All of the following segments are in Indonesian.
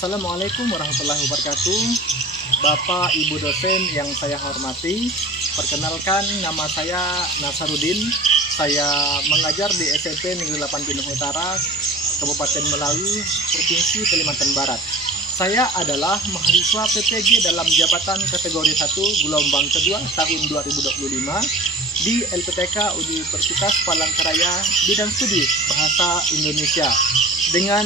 Assalamualaikum warahmatullahi wabarakatuh. Bapak Ibu dosen yang saya hormati, perkenalkan nama saya Nasaruddin. Saya mengajar di SMP Negeri 8 Pinang Utara, Kabupaten Melawi, Provinsi Kalimantan Barat. Saya adalah mahasiswa PPG dalam jabatan kategori 1 gelombang kedua tahun 2025 di LPTK Universitas Palangkaraya bidang studi Bahasa Indonesia dengan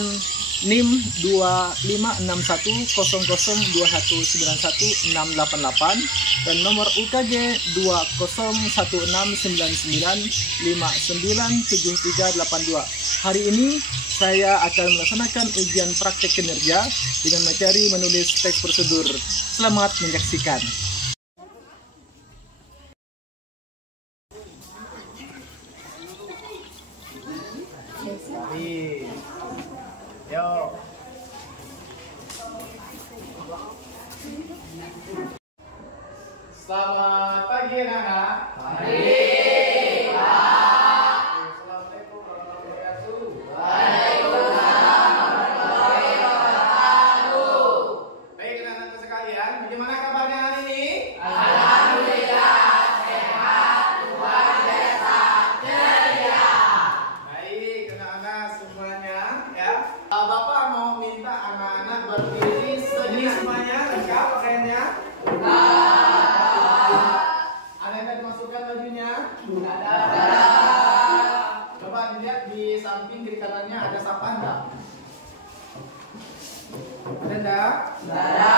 NIM 2561002191 dan nomor UKG 201699597382. Hari ini saya akan melaksanakan ujian praktek kinerja dengan materi menulis teks prosedur. Selamat menyaksikan. Yo. Selamat pagi anak-anak. Pagi. Assalamualaikum warahmatullahi wabarakatuh. Waalaikumsalam warahmatullahi wabarakatuh. Baik anak-anak sekalian, bagaimana kabarnya hari ini? Alhamdulillah sehat, luar biasa ceria. Baik anak-anak semuanya ya. Bapak mau minta anak-anak berdiri ini semuanya, lengkap pakaiannya? Ada yang dimasukkan bajunya? Ada. Coba dilihat di samping kiri kanannya ada sampah enggak? Ada enggak? Ada.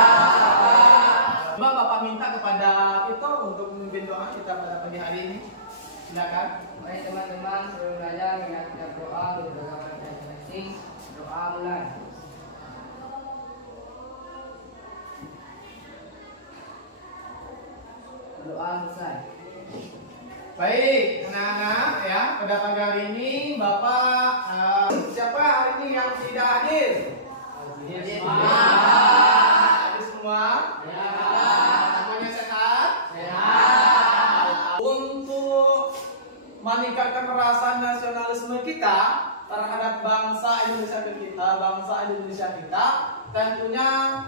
Coba Bapak minta kepada Pito untuk memimpin doa kita pada pagi hari ini. Silakan. Baik teman-teman, sebelum belajar kita berdoa beberapa masing-masing. Doa mulai. Doa selesai. Baik, anak-anak ya, pada pagi hari ini Bapak siapa hari ini yang tidak hadir? Hadir. Hadir semua? Ya. Semuanya sehat? Sehat. Untuk meningkatkan rasa nasionalisme kita terhadap bangsa Indonesia kita, tentunya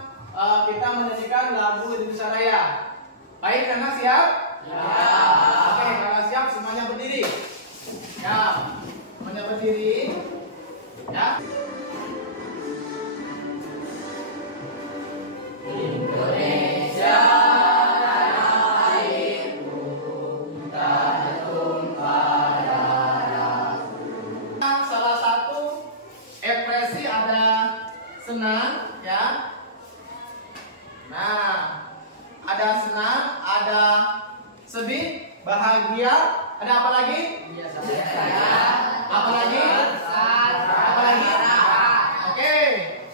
kita menyanyikan lagu Indonesia Raya. Baik, karena siap? Ya. Oke, karena siap semuanya berdiri. Ya, semuanya berdiri. Ya. Indonesia. Salah satu ekspresi ada senang, ya. Nah, ada senang, ada sedih, bahagia, ada apa lagi? Biasa. Apa lagi? Apa lagi? Oke,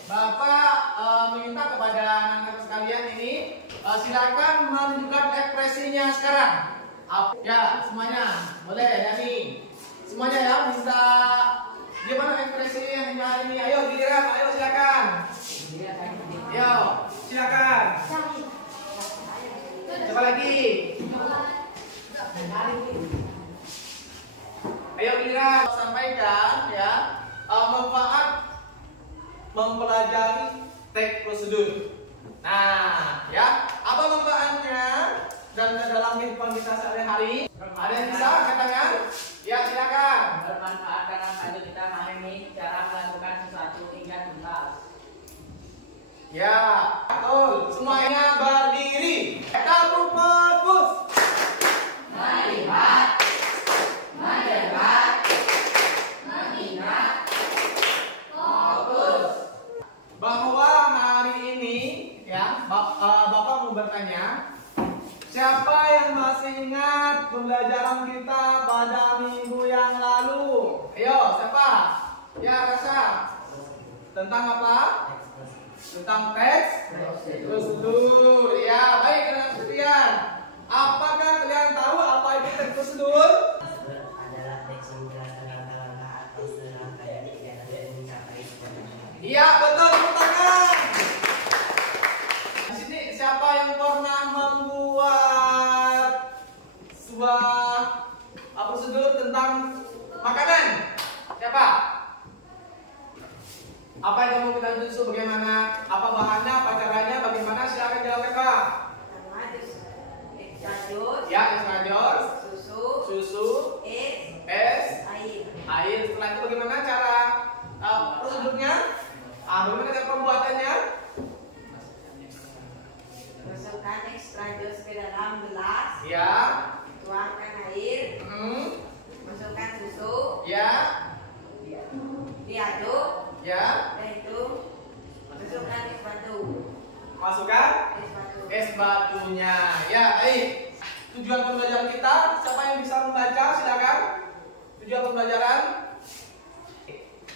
Bapak meminta kepada anak-anak sekalian ini silakan menunjukkan ekspresinya sekarang. Ya, semuanya boleh nyanyi. Semuanya ya, bisa gimana ekspresinya hari ini? Ayo giliran, ayo silakan. Ayo, silakan. Coba lagi. Ayo giliran sampaikan ya manfaat mempelajari teks prosedur. Nah, ya apa manfaatnya dan dalam kehidupan kita sehari-hari? Ada yang bisa katakan? Ya silakan. Bermanfaat karena tadi kita memahami cara melakukan sesuatu hingga tuntas. Ya, betul. Semuanya berdiri. Kabur fokus. Melihat, mendengar, mengingat, fokus. Bahwa hari ini ya Bapak mau bertanya, siapa yang masih ingat pembelajaran kita pada minggu yang lalu? Ayo, siapa? Ya, Rasa. Tentang apa? Tentang teks prosedur. Ya, baik anak sekalian. Apakah kalian tahu apa itu teks prosedur? Adalah teks yang menjelaskan langkah-langkah atau serangkaian kegiatan untuk mencapai tujuan. Iya, betul, tepuk tangan. Di sini siapa yang pernah membuat sebuah prosedur tentang makanan? Siapa? Apa yang kamu kita susu? Bagaimana? Apa bahannya? Apa caranya? Bagaimana? Silakan jawab Kak. Pertama extra jus, Ya, extra jus, susu, es, air. Setelah itu bagaimana cara prosedurnya? Bagaimana cara pembuatannya? masukkan extra jus ke dalam gelas, Ya. tuangkan air, masukkan susu, Ya. diaduk, Ya. dan itu masukkan es batu. Masukkan es batunya. Ya, baik. Tujuan pembelajaran kita, siapa yang bisa membaca? Silakan. Tujuan pembelajaran.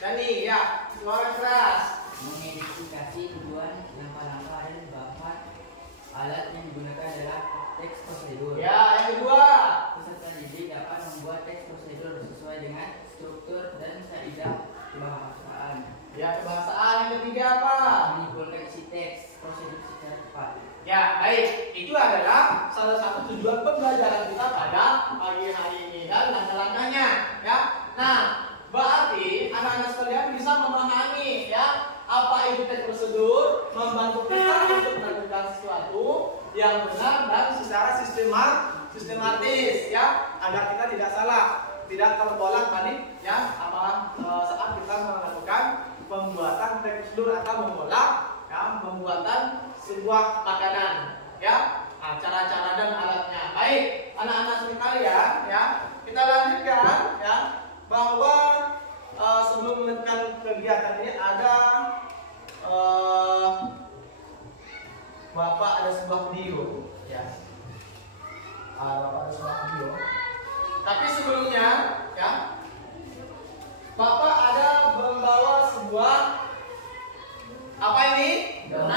Dani, ya, suara keras. Mengidentifikasi tujuan, langkah-langkah dan bahan alat yang digunakan dalam teks prosedur. Ya, yang kedua. Peserta didik dapat membuat teks prosedur sesuai dengan struktur dan kaidah kebahasaan. Ya, kebahasaan. Yang ketiga apa? Menyimpulkan isi teks prosedur secara tepat. Ya, baik. Itu adalah salah satu tujuan pembelajaran kita pada pagi hari ini dan langkah-langkahnya. Ya, nah, berarti anak-anak sekalian bisa memahami ya apa itu teks prosedur, membantu kita untuk melakukan sesuatu yang benar dan secara sistematis ya, agar kita tidak salah, tidak terbolak-balik ya saat kita melakukan pembuatan teks prosedur atau mengolah ya pembuatan sebuah makanan ya. Nah, cara-cara dan alatnya. Baik, anak-anak sekalian ya, kita lanjutkan ya bahwa sebelum melanjutkan kegiatan ini ada Bapak ada sebuah video ya. Bapak ada sebuah video. Tapi sebelumnya ya, Bapak ada membawa sebuah apa ini? Donat.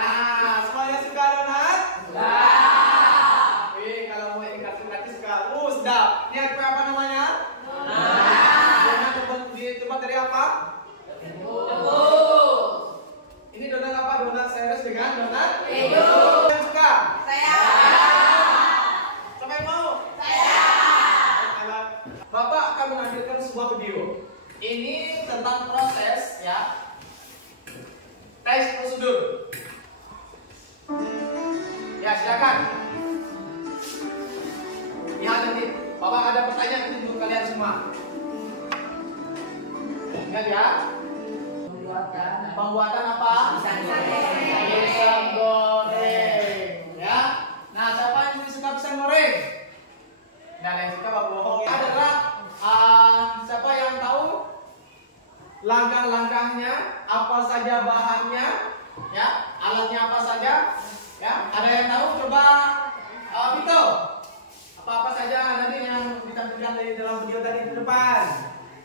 Nah, semuanya suka donat? Suka. Kalau mau dikasih gratis suka. Sedap. Ini apa namanya? Donat dibuat dari apa? Ini donat apa? Donat series dengan donat keju. Yang suka? Saya. Siapa yang mau? Saya. Bapak akan menampilkan sebuah video. Ini tentang proses ya tes prosedur. Ya, silakan. Lihat nanti. Bapak ada pertanyaan untuk kalian semua. Ingat ya. Pembuatan apa? Pisang goreng. Ya. Nah, siapa yang suka pisang goreng? Dan yang suka bohong adalah siapa yang tahu langkah-langkahnya, apa saja bahannya, ya, alatnya apa saja, ya. Ada yang tahu? Coba Vito. Apa-apa saja nanti yang ditampilkan di dalam video tadi di depan.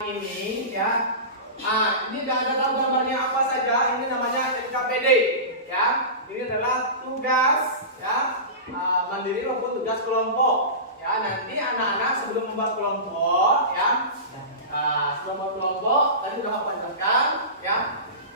Ini ya. Ini sudah ada tahu gambarnya apa saja. Ini namanya NKPD, ya. Ini adalah tugas ya mandiri maupun tugas kelompok. Ya, nanti anak-anak sebelum membuat kelompok, ya. Sebelum membuat kelompok tadi sudah Bapak jelaskan, ya.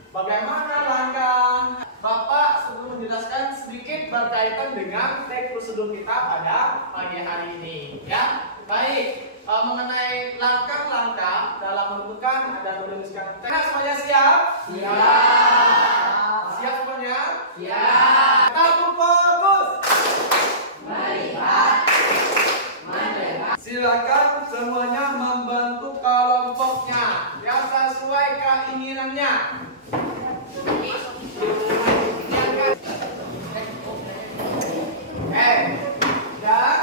Bagaimana langkah Bapak sebelum menjelaskan sedikit berkaitan dengan teks prosedur kita pada pagi hari ini, ya. Baik. Mengenai langkah-langkah dalam menentukan dan menuliskan teks, semuanya siap? Siap. Siap semuanya? Siap. Kita fokus. Melihat. Silakan semuanya membentuk kelompoknya yang sesuai keinginannya. Dan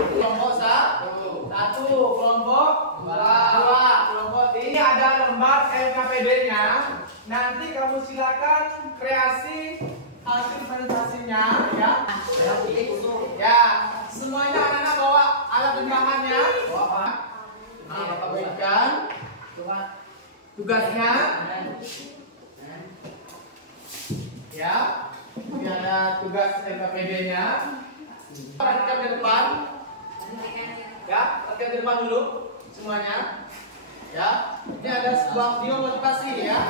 kelompok satu, kelompok dua, kelompok ini ada lembar NKPD-nya. Nanti kamu silakan kreasi hasil presentasinya, ya. Ya, semuanya anak-anak bawa alat dan bahannya. Nah, Bapak berikan tugasnya. Ya, ini ada tugas NKPD-nya. Perhatikan ke depan. Ya, perhatikan ke depan dulu semuanya. Ya, ini ada sebuah video motivasi ya.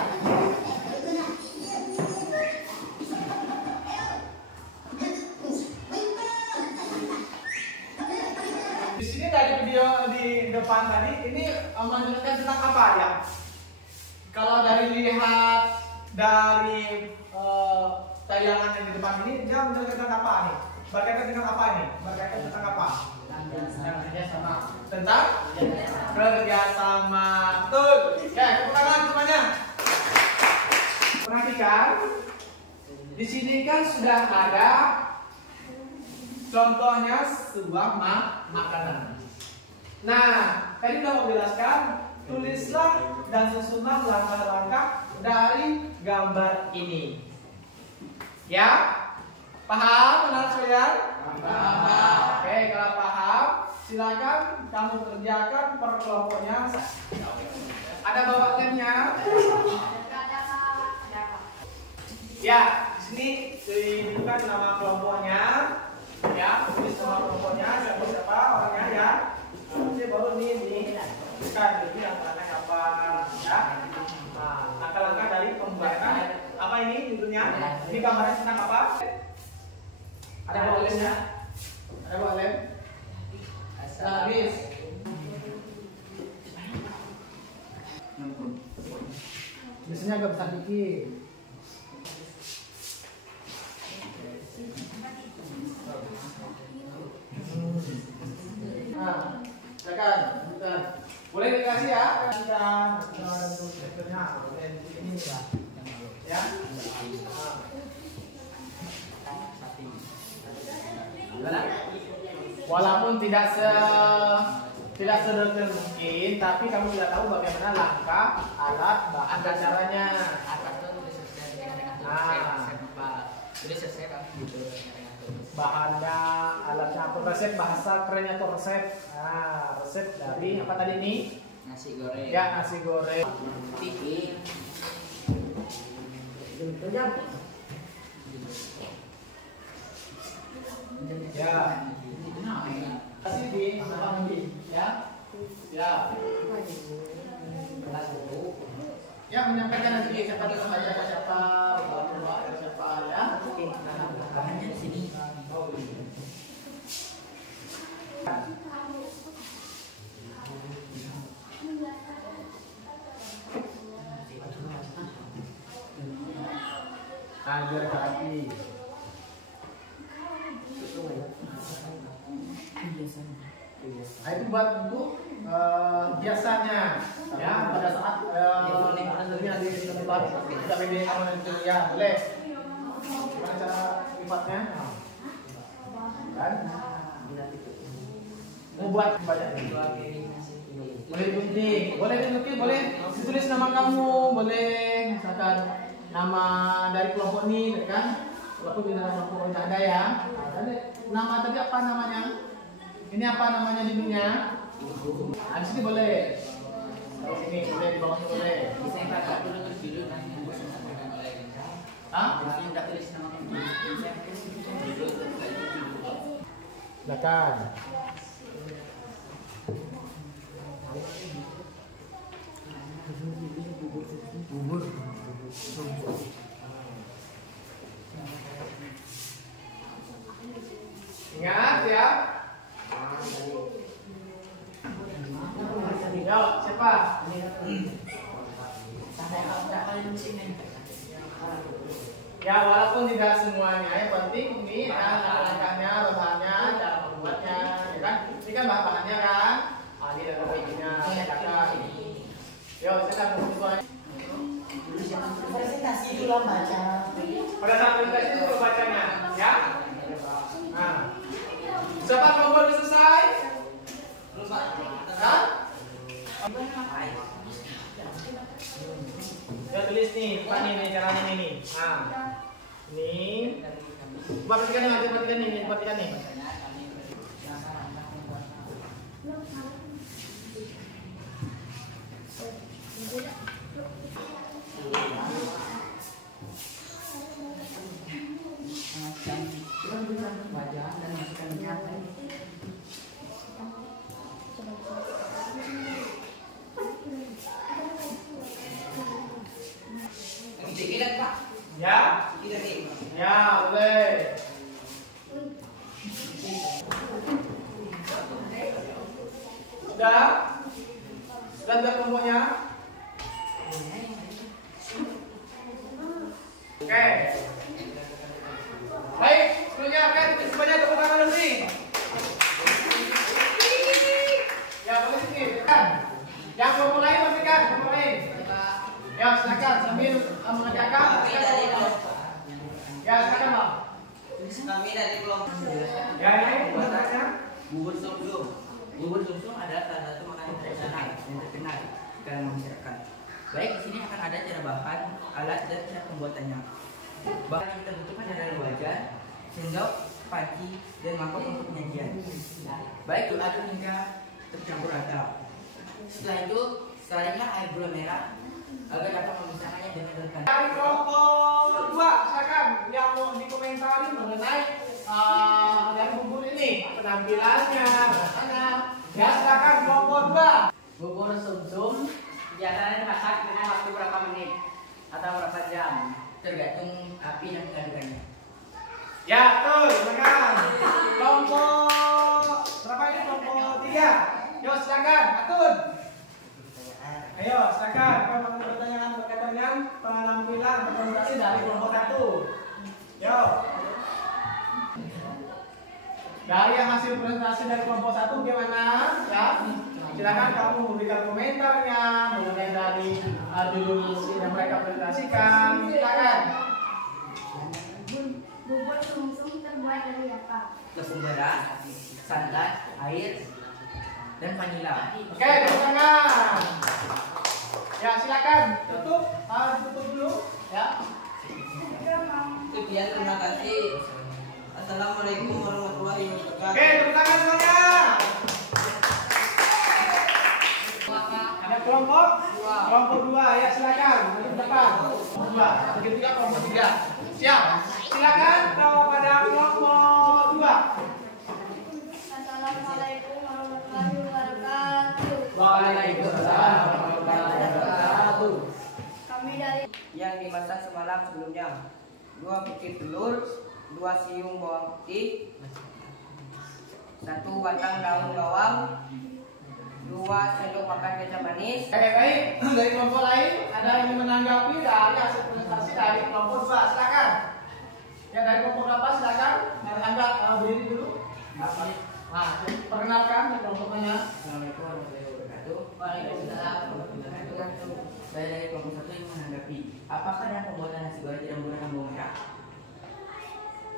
Di sini dari video di depan tadi ini menjelaskan tentang apa ya? Kalau lihat dari tayangan yang di depan ini, dia menceritakan apa nih? Berkaitan dengan apa ini? Berkaitan tentang apa? Kerjasama. Tentang kerjasama. Betul. Ya, tepuk tangan semuanya. Perhatikan, di sini kan sudah ada contohnya sebuah makanan. Nah, tadi sudah menjelaskan, tulislah dan susunlah langkah-langkah dari gambar ini. Ya, paham anak sekalian? Paham. Oke, kalau paham, silakan kamu kerjakan per kelompoknya. Ada bawa lemnya? Ya, di sini ditunjukkan nama kelompoknya. Ya, tulis nama kelompoknya, siapa orangnya ya. Nanti baru ini bukan ini langkah kapan ya. Nah, langkah-langkah dari pembuatan. Apa ini judulnya? Ini gambarnya tentang apa? Ada bawa lemnya? Ada bawa lem? Habis. Biasanya agak besar dikit. Nah, silakan. Boleh dikasih ya? Kasihkan. Ini ya. Walaupun tidak sedetail mungkin, tapi kamu sudah tahu bagaimana langkah, alat, bahan dan caranya. Bahannya, alatnya apa, resep, bahasa kerennya tuh resep. Nah, resep dari apa tadi nih? Nasi goreng. Ya, nasi goreng. TV. Ya. Kasih di belakang ini, ya. Ya. Ya, menyampaikan nanti siapa dulu saja siapa, bapak siapa ya. Bahannya di sini. Nah, biar kaki. Nah, itu buat untuk biasanya ya pada saat hasilnya di tempat kita pilih itu ya boleh. Gimana cara lipatnya? Kan? Mau buat banyak boleh digunting, boleh digunting, boleh ditulis nama kamu, boleh misalkan nama dari kelompok ini, kan? Walaupun di dalam kelompok tidak ada ya. Nama tadi apa namanya? Ini apa namanya judulnya? Nah, di sini boleh. Di sini boleh, di bawah boleh. Bisa yang kakak dulu tulis judul nanti bisa disampaikan oleh Rinka. Hah? Bisa yang tak tulis nama kamu. Bisa yang tulis judul judul. Silakan. Bubur. Ingat ya. Jawab siapa? Ya walaupun tidak semuanya, yang penting ini langkah-langkahnya, bahannya, cara membuatnya, ya kan? Ini kan bahan-bahannya kan? Ini ada bagiannya, silakan. Yo, silakan semuanya. Presentasi dulu baca. Pada saat presentasi itu bacanya, ya. Nah, siapa kelompok udah selesai? Belum Pak. Hah? Ya tulis nih, bukan ini caranya ini. Nah, ini. Perhatikan nih, perhatikan nih, perhatikan nih. Wajah dan masukkan minyak. Sedikit Pak. Ya? Ya, boleh. Sudah? Sudah kelompoknya? Oke. Baik, sebelumnya akan semuanya tepuk tangan dulu nih. Ya, boleh sini, tekan. Yang mau mulai pastikan, mau mulai. Ya, silakan sambil mengerjakan. Ya, silakan, Bang. Kami dari kelompok. Ya, ini pembuatannya. Bubur sumsum. Bubur sumsum adalah salah satu makanan tradisional yang terkenal di kalangan masyarakat. Baik, di sini akan ada cara bahan, alat, dan cara pembuatannya. Bahan yang kita butuhkan adalah wajan, sendok, panci, dan mangkok untuk penyajian. Baik, aduk hingga tercampur rata. Setelah itu, saringlah air gula merah agar dapat memisahkannya dengan rekan. Dari kelompok 2, silakan yang mau dikomentari mengenai dari bubur ini, penampilannya, bagaimana. Ya, silakan kelompok 2. Bubur sumsum biasanya dimasak dengan waktu berapa menit atau berapa jam? Tergantung api yang digunakannya. Ya, betul, silakan. Kelompok berapa ini? Kelompok 3. Yo, silakan, Atun. Ayo, silakan. Kalau mau pertanyaan berkaitan dengan penampilan atau presentasi dari kelompok 1. Yo. Dari yang hasil presentasi dari kelompok 1 gimana? Ya. Silakan kamu memberikan komentarnya mengenai dari judul yang mereka presentasikan. Silakan. Bubur sumsum terbuat dari apa? Tepung beras, santan, air, dan vanila. Oke, tepuk tangan. Ya, silakan. Tutup. Tutup dulu. Ya. Sekian, terima kasih. Assalamualaikum warahmatullahi wabarakatuh. Oke, tepuk tangan semuanya. Ada kelompok 2 ya, silakan. Untuk depan. 2. Begitu juga kelompok 3. Siap. Silakan kepada kelompok 2. Assalamualaikum warahmatullahi wabarakatuh. Waalaikumsalam warahmatullahi wabarakatuh. Kami dari Yang dimasak semalam sebelumnya: 2 butir telur, 2 siung bawang putih, 1 batang daun bawang, 2 sendok makan kecap manis. Oke, baik. Dari kelompok lain ada yang menanggapi dari hasil presentasi dari kelompok 2. Silakan. Ya, dari kelompok berapa? Silakan. Anda berdiri dulu. Nah, perkenalkan kelompoknya. Assalamualaikum warahmatullahi wabarakatuh. Waalaikumsalam warahmatullahi wabarakatuh. Saya dari kelompok 1 yang menanggapi, apakah dalam pembuatan nasi goreng tidak menggunakan bawang merah?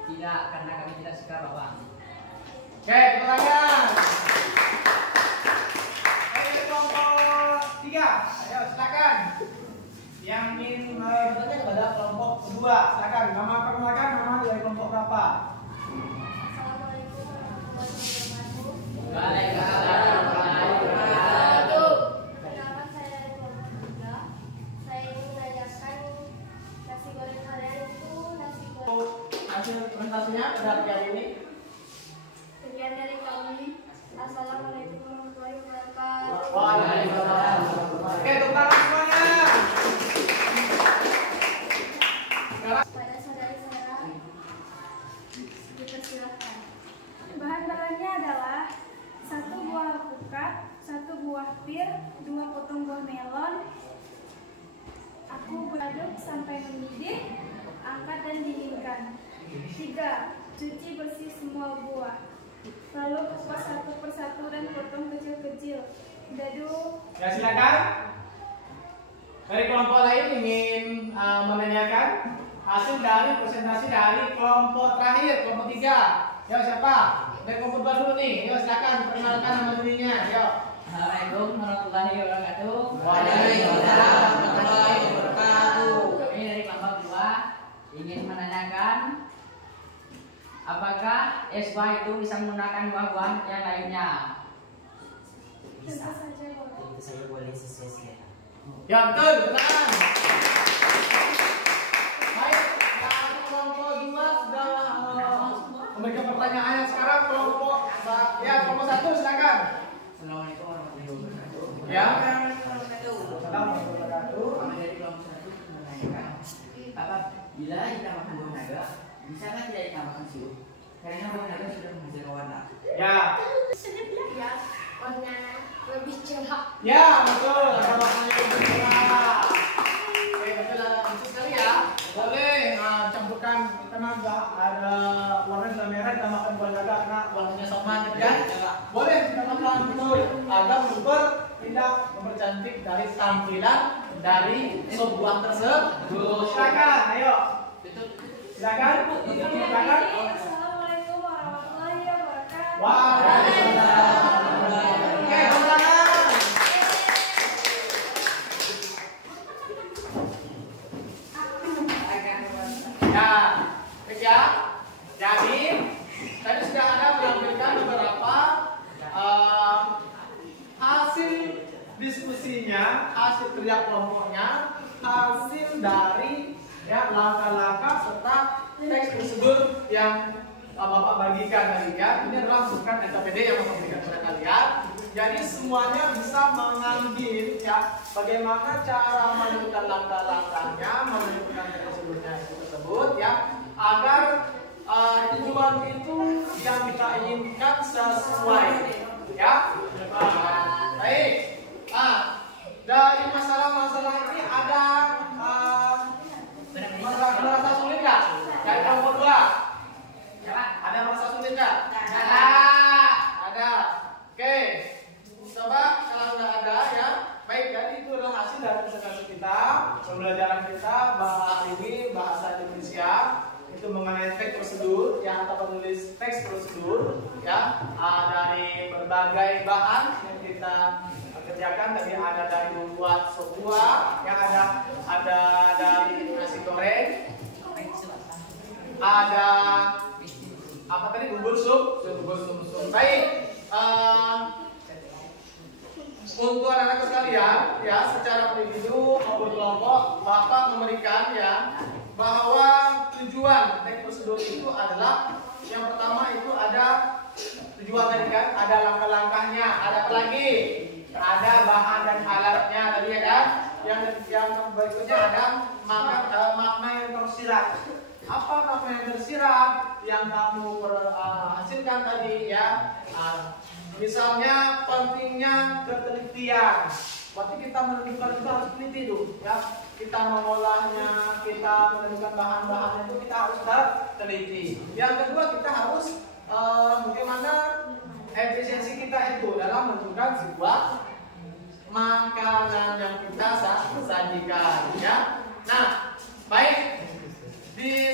Tidak, karena kami tidak suka bawang. Oke, tepuk tangan. Dari kelompok 3. Ayo, silakan. Yang ingin bertanya kepada kelompok 2. Silakan. Nama perkenalkan nama dari kelompok berapa? Assalamualaikum warahmatullahi wabarakatuh. Waalaikumsalam warahmatullahi wabarakatuh. Perkenalkan saya dari kelompok 3. Saya ingin menanyakan nasi goreng kalian itu nasi goreng. Hasil presentasinya pada hari ini. Sekian dari kami. Assalamualaikum warahmatullahi wabarakatuh. Waalaikumsalam. Oke, tepuk tangan semuanya. Pada saudara-saudara dipersilakan. Bahan-bahannya adalah 1 buah alpukat, 1 buah pir, 2 potong buah melon. Aku beraduk sampai mendidih, angkat dan dinginkan. 3. Cuci bersih semua buah. Lalu kupas satu persatu dan potong kecil-kecil. Dadu. Ya, silakan. Dari kelompok lain ingin menanyakan hasil dari presentasi dari kelompok terakhir, kelompok 3. Yo, siapa? Dari kelompok 2 dulu nih. Yo, silakan perkenalkan nama dirinya. Yo. Assalamualaikum warahmatullahi wabarakatuh. Waalaikumsalam warahmatullahi wabarakatuh. Kami dari kelompok 2 ingin menanyakan apakah es buah itu bisa menggunakan buah-buahan yang lainnya? Tentu saja boleh. Tentu saja boleh sesuai selera. Ya, betul. Tenang. Baik, dari kelompok 2 sudah memberikan pertanyaan. Sekarang kelompok kelompok 1 silakan. Assalamualaikum warahmatullahi wabarakatuh. Ya. Assalamualaikum. Assalamualaikum warahmatullahi wabarakatuh. Kami dari kelompok 1 menanyakan, apabila ditambahkan buah naga, bisakah tidak ditambahkan sirup? Karena buah naga sudah menghasilkan warna. Ya. Ya, warna lebih cerah. Ya, betul. Ada warnanya lebih cerah. paling agak karena warnanya sama ya. Boleh ditambahkan betul agar mempercantik dari tampilan dari sebuah tersebut. Silakan, ayo. Silakan. Silakan. Assalamualaikum warahmatullahi wabarakatuh. Waalaikumsalam. Oke, tangan. Ya, baik ya. Jadi tadi sudah ada menampilkan beberapa hasil diskusinya, hasil kerja kelompoknya, hasil dari ya langkah-langkah serta teks prosedur yang Bapak bagikan tadi ya. Ini adalah bukan SKPD yang Bapak berikan kepada kalian. Jadi semuanya bisa mengambil ya bagaimana cara menentukan langkah-langkahnya, menentukan prosedurnya itu tersebut ya agar tujuan itu yang kita inginkan sesuai ya. Baik. Dari masalah-masalah ini ada merasa sulit nggak? Dari kelompok 2 ada merasa sulit nggak? Ada. Oke. Coba kalau nggak ada ya. Baik, jadi itu adalah hasil dari presentasi kita, pembelajaran kita hari ini bahasa Indonesia itu mengenai teks prosedur yang atau menulis teks prosedur ya dari berbagai bahan yang kita kerjakan. Tadi ada dari membuat sop buah, yang ada dari nasi goreng, ada apa tadi bubur sup. Baik, untuk anak-anak sekalian ya secara individu maupun kelompok Bapak memberikan ya bahwa tujuan teks prosedur itu adalah yang pertama itu ada tujuan tadi kan, ada langkah-langkahnya, ada apa lagi? Ada bahan dan alatnya tadi ya kan? Yang berikutnya ada makna yang tersirat. Apa makna yang tersirat yang kamu hasilkan tadi ya? Misalnya pentingnya ketelitian. Berarti kita menentukan itu harus teliti itu ya. Kita mengolahnya, kita menentukan bahan-bahannya itu kita harus teliti. Yang kedua kita harus bagaimana efisiensi kita itu dalam menentukan sebuah makanan yang kita sajikan ya. Nah, baik.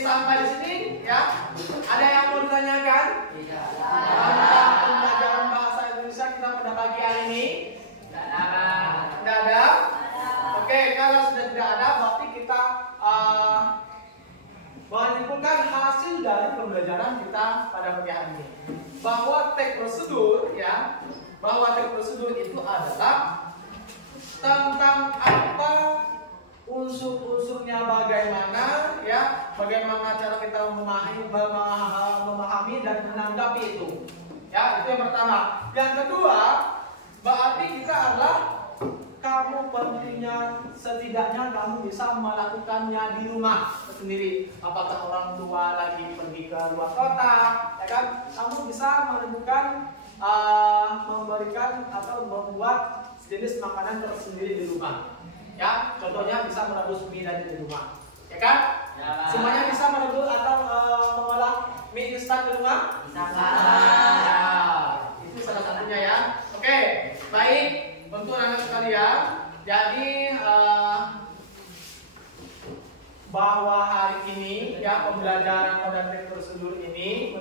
Sampai di sini ya. Ada yang mau ditanyakan? Tentang pembelajaran bahasa Indonesia kita pada pagi hari ini? Tidak ada. Oke, kalau sudah tidak ada, berarti kita menyimpulkan hasil dari pembelajaran kita pada pagi hari ini. Bahwa teks prosedur ya, bahwa teks prosedur itu adalah tentang apa unsur-unsurnya, bagaimana ya, bagaimana cara kita memahami dan menanggapi itu. Ya, itu yang pertama. Yang kedua, berarti kita adalah kamu pentingnya setidaknya kamu bisa melakukannya di rumah sendiri. Apakah orang tua lagi pergi ke luar kota, ya kan? Kamu bisa menentukan memberikan atau membuat jenis makanan tersendiri di rumah. Ya, contohnya bisa merebus mie di rumah, ya kan? Ya. Semuanya bisa merebus atau mengolah mie instan di rumah? Bisa. Ya, itu salah satunya ya. Oke, baik untuk anak sekalian. Jadi bahwa hari ini ya pembelajaran pada teks prosedur ini,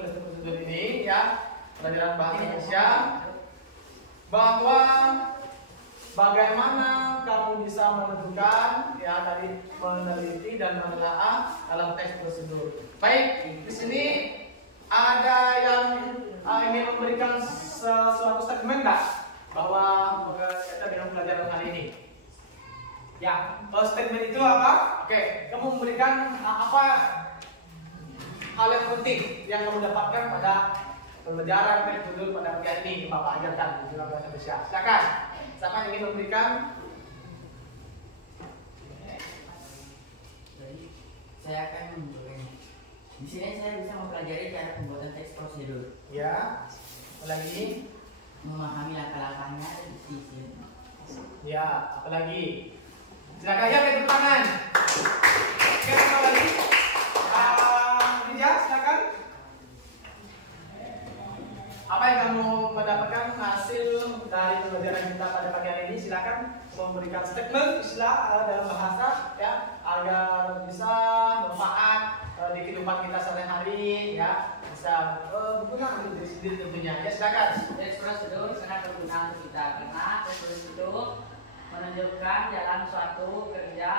ya pelajaran bahasa Indonesia, bahwa bagaimana kamu bisa menentukan ya tadi meneliti dan menelaah dalam teks prosedur. Baik, di sini ada yang ingin memberikan suatu statement nggak bahwa berkaitan dengan pelajaran hari ini? Ya, statement itu apa? Oke, kamu memberikan apa hal yang penting yang kamu dapatkan pada pembelajaran teks prosedur pada pagi ini yang Bapak ajarkan di dalam bahasa Indonesia. Silakan. Siapa yang ingin memberikan? Saya akan memberikan. Di sini saya bisa mempelajari cara pembuatan teks prosedur. Ya. Apalagi? Memahami langkah-langkahnya dan isi. Ya. Apalagi? Silakan ya, tepuk tangan. Oke, apa lagi? Ninja, silakan. mendapatkan hasil dari pembelajaran kita pada pagi hari ini, silakan memberikan statement istilah dalam bahasa ya, agar bisa manfaat di kehidupan kita sehari-hari ya, bisa berguna untuk diri sendiri tentunya. Ya silakan. Teks prosedur sangat berguna untuk kita karena teks prosedur menunjukkan jalan suatu kerja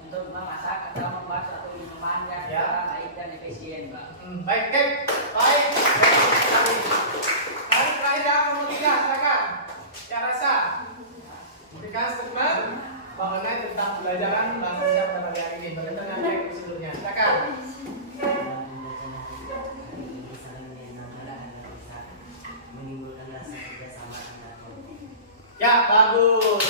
untuk memasak atau membuat suatu minuman yang secara baik dan efisien, Pak. Baik, baik. Kali terakhir ya, nomor 3, silakan. Ya rasa. Berikan statement mengenai tentang pembelajaran bahasa Indonesia pada pagi hari ini. Bagaimana dengan prosedurnya? Silakan. Menimbulkan rasa kerjasama antar kelompok. Ya, bagus.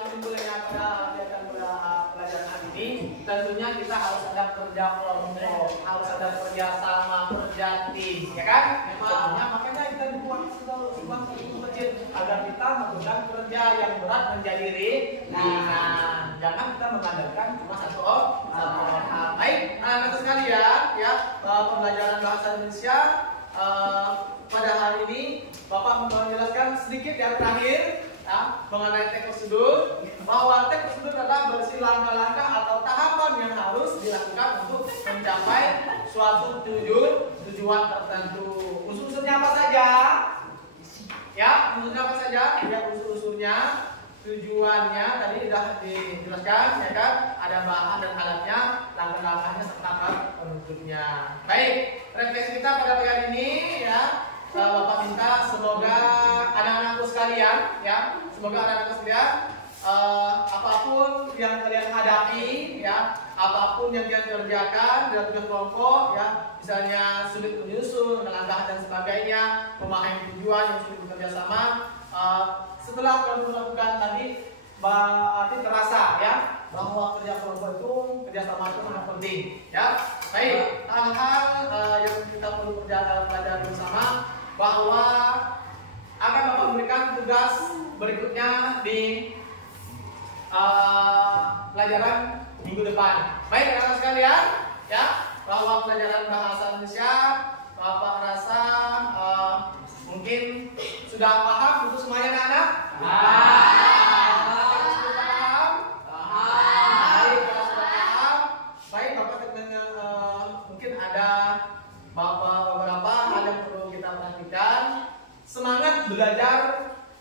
Kesimpulannya pada kegiatan pelajaran hari ini, tentunya kita harus ada kerja kelompok, harus ada kerja sama, kerja tim, ya kan? Tentunya makanya kita dibuat sebuah tim kecil agar kita melakukan kerja yang berat menjadi ringan. Jangan kita mengandalkan cuma satu orang. Baik, anak-anak sekalian, ya pembelajaran bahasa Indonesia pada hari ini Bapak menjelaskan sedikit yang terakhir ya, mengenai teks prosedur, bahwa teks prosedur adalah bersih langkah-langkah atau tahapan yang harus dilakukan untuk mencapai suatu tujuan tertentu. Unsur-unsurnya apa saja? Ya, unsurnya apa saja? Ya, unsur-unsurnya, tujuannya tadi sudah dijelaskan, ya kan? Ada bahan dan alatnya, langkah-langkahnya serta penutupnya. Baik, refleksi kita pada pagi hari ini ya. Bapak minta semoga anak-anakku sekalian ya, semoga anak-anakku sekalian apapun yang kalian hadapi ya, apapun yang kalian kerjakan dalam tugas kelompok ya, misalnya sulit menyusun, melangkah dan sebagainya, memahami tujuan yang sulit bekerja sama, setelah kalian melakukan tadi berarti terasa ya bahwa kerja kelompok itu, kerjasama itu sangat penting ya. Baik, hal-hal yang kita perlu pelajari bersama, bahwa akan Bapak memberikan tugas berikutnya di pelajaran minggu depan. Baik anak-anak sekalian, ya, bahwa pelajaran bahasa Indonesia Bapak rasa mungkin sudah paham untuk semuanya anak-anak? Semangat belajar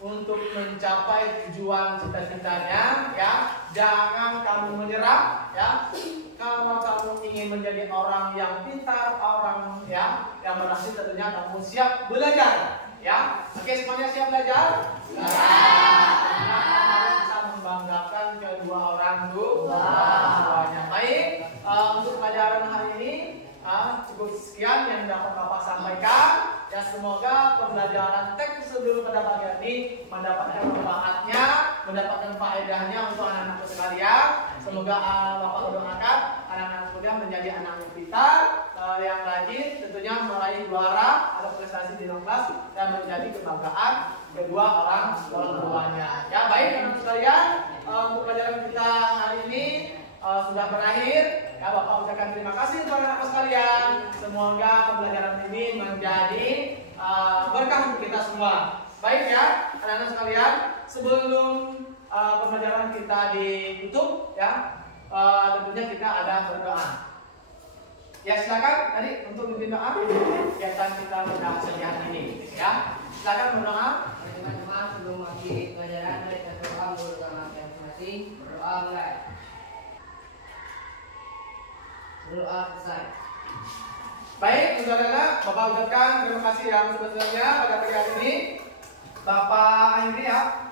untuk mencapai tujuan cita-citanya ya. Jangan kamu menyerah ya. Kalau kamu ingin menjadi orang yang pintar, orang ya yang berhasil, tentunya kamu siap belajar ya. Oke, semuanya siap belajar? Harus bisa membanggakan kedua orang tuanya. Baik, untuk pelajaran hari ini cukup sekian yang dapat Bapak sampaikan. Ya, semoga pembelajaran teks prosedur pada pagi ini mendapatkan manfaatnya, mendapatkan faedahnya untuk anak-anak sekalian. Semoga Bapak doakan anak-anak sekalian menjadi anak yang pintar, yang rajin, tentunya meraih juara, ada prestasi di dalam kelas dan menjadi kebanggaan kedua orang tuanya. Ya, baik anak-anak sekalian, untuk pelajaran kita hari ini sudah berakhir. Ya, Bapak ucapkan terima kasih kepada anak-anak sekalian. Semoga pembelajaran ini menjadi berkah untuk kita semua. Baik ya, anak-anak sekalian, sebelum pembelajaran kita ditutup ya, tentunya kita ada berdoa. Ya, silakan tadi untuk memimpin doa kegiatan kita pada hari ini ya. Silakan berdoa. Teman-teman, sebelum mengakhiri pelajaran, kita berdoa bersama masing-masing. Berdoa mulai. Berdoa selesai. Baik, saudara, Bapak ucapkan terima kasih yang sebesar-besarnya pada pagi hari ini. Bapak akhiri ya.